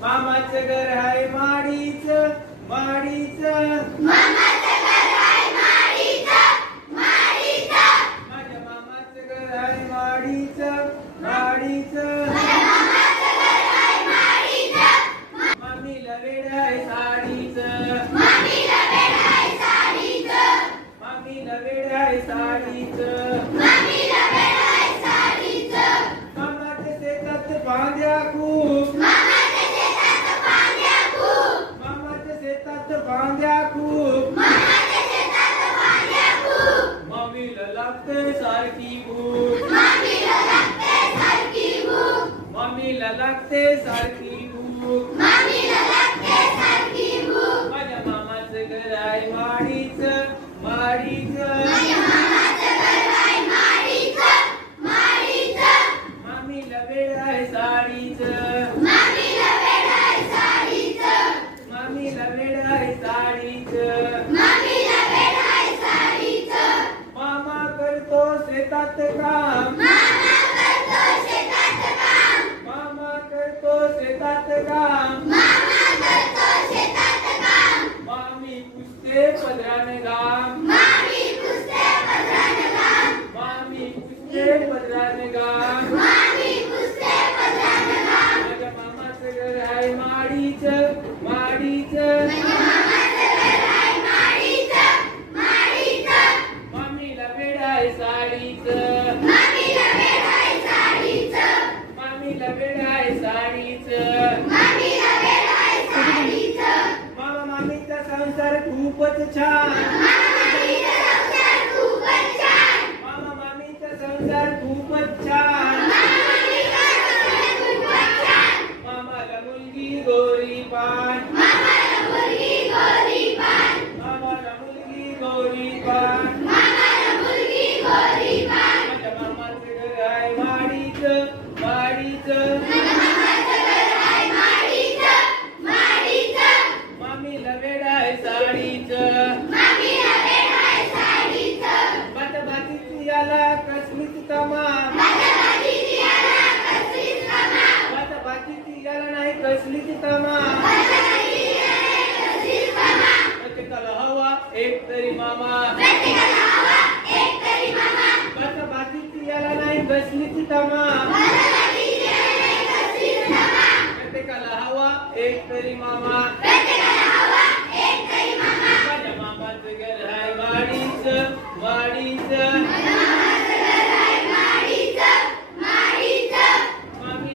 मामाचं घर हाय माडीच माडीच मामाचं घर हाय माडीचं माडीचं माझ्या मामाचं घर हाय माडीच माडीच माझ्या मामाचं घर हाय माडीचं मामीला वेड हाय साडीचं मामीला वेड हाय साडीचं मामीला वेड हाय साडीचं मामीला वेड हाय साडीचं मामाच्या शेतात बांध्या खूप मामाच्या शेतात पांड्या खूप मामाच्या शेतात बांध्या खूप मामाच्या शेतात पांड्या खूप मामीला लागते सारखी भूक मामीला लागते सारखी भूक मामीला लागते सारखी भूक मामीला लागते सारखी भूक माझ्या मामाचं घर आहे माडीच माडीच माझ्या मामाचं घर हाय माडीचं माडीचं मामीला वेळ आहे साडीचं मामीला वेड हाय साडीचं मामीला वेळ आहे साडीचं मामीला वेड हाय साडीचं मामा करतो शेतात काम मामा करतो शेतात काम मामा करतो शेतात काम मामा करतो शेतात काम मामी पुसते पदराने घाम मामी पुसते पदरानं घाम मामी पुसते पदराने घाम मामी पुसते पदरानं घाम माझ्या मामाचं घर आहे माडीच माडीच माझ्या मामाचं घर हाय माडीचं माडीचं मामीला वेळ आहे साडीचं मामीला वेड हाय साडीचं मामीला वेळ आहे साडीचं मामीला वेड हाय साडीचं मामा मामीचा संसार खूपच छान मामीचा संसार खूपच छान मामा मामीचा संसार खूपच छान मामीचा संसार खूपच छान मामाला मुलगी गोरी पान मामाला मुलगी गोरी पान मामाला मुलगी गोरी पान मामाला मुलगी गोरी पान माझ्या मामाचं घर आहे माडीच माडीच माझ्या मामाचं घर हाय माडीचं माडीचं मामीला वेळ आहे साडीचं मामीला वेड हाय साडीचं भातीची याला कसलीच तमा भाताभाजीची याला कसलीच तमा भातीची याला नाही कसलीच तमा भाताभाजीची याला कसलीच तमा प्रत्येकाला हवा एक तरी मामा प्रत्येकाला हवा एक तरी मामा भातीची याला नाही कसलीच तमा भाताभाजीची याला कसलीच तमा प्रत्येकाला हवा एक तरी मामा